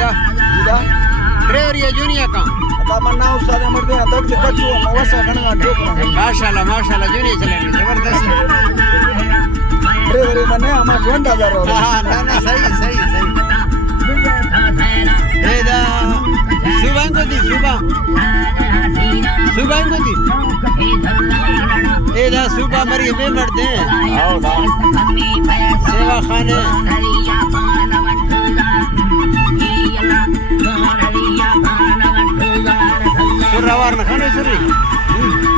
दा ड्राइवर ये जूनिया का तमन्ना उस्ताद मर्दे तक के कच्चो वसा गणगा ठोक माशाल्लाह माशाल्लाह जूनिया चले जबरदस्त ड्राइवर मने हम 20000 हां ना ना सही सही सही एदा सुबह को दी सुबह को दी एदा सुबह मरी बे मर्दे आओ ना सेवा खाने सुरवार न खाने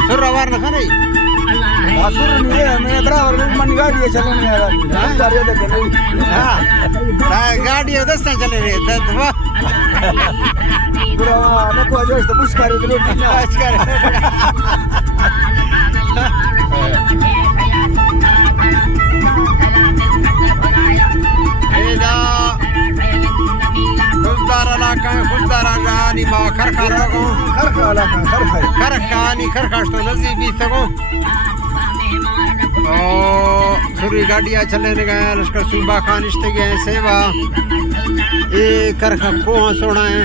सुरवार न खाने असुर नहीं है मैं ड्राइवर मन गाड़ी चलने लगा गाड़ी देखे नहीं हां गाड़ी दस्ता चले रे तवा पूरा नको जो इस बुश करे तो आज कर एदा खुशदारा जानी मा खरखा रगो खरखानी खरखास्तो नजीबी तगो ओ सुरी गाड़ियां चले ने गए लश्कर सूबा खान इश्ते गए सेवा ए खरखा को सोना है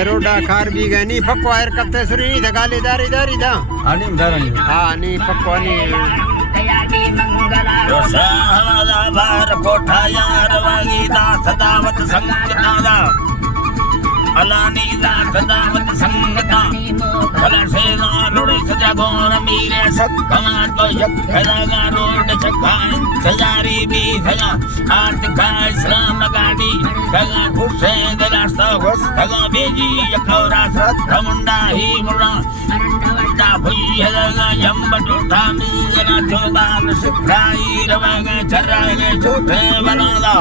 एरोडा खार भी गए नहीं पक्को आयर करते सुरी नहीं गाली दारी दा आनी दारनी हां नहीं पक्को नहीं हवाला बार कोठा यार वागी दा सदावत संगता अलानी दा सदावत संगता भला से लोड़े सजा गोर मीरे सक्का तो यक खलागा रोड चकाई सजारी भी सजा आर्ट का इस्लाम गाड़ी कगा खुशे दलास्ता वस कगा बेजी यखौरा सत मुंडा ही मुरा दा भई हलगा यंबट उठा मीरा चोबान सिखाई रवागा चरागे झूठे बनादा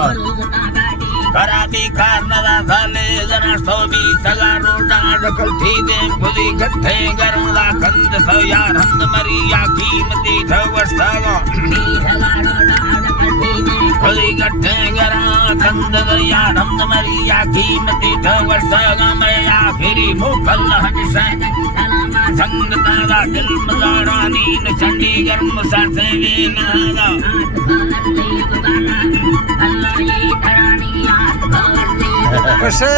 कराती कारनदा थाले जरा सोबी सगा रोडा रखल थी दे खुदी गठे गरदा कंद सो यार हम मरिया कीमती ठवस्तागा खुदी गठे गरा कंद यार हम मरिया कीमती ठवस्तागा मैं आखिरी मुकल हंसे संगता दा दिल मजारानी न चंडी गर्म साथे वेनादा खुश है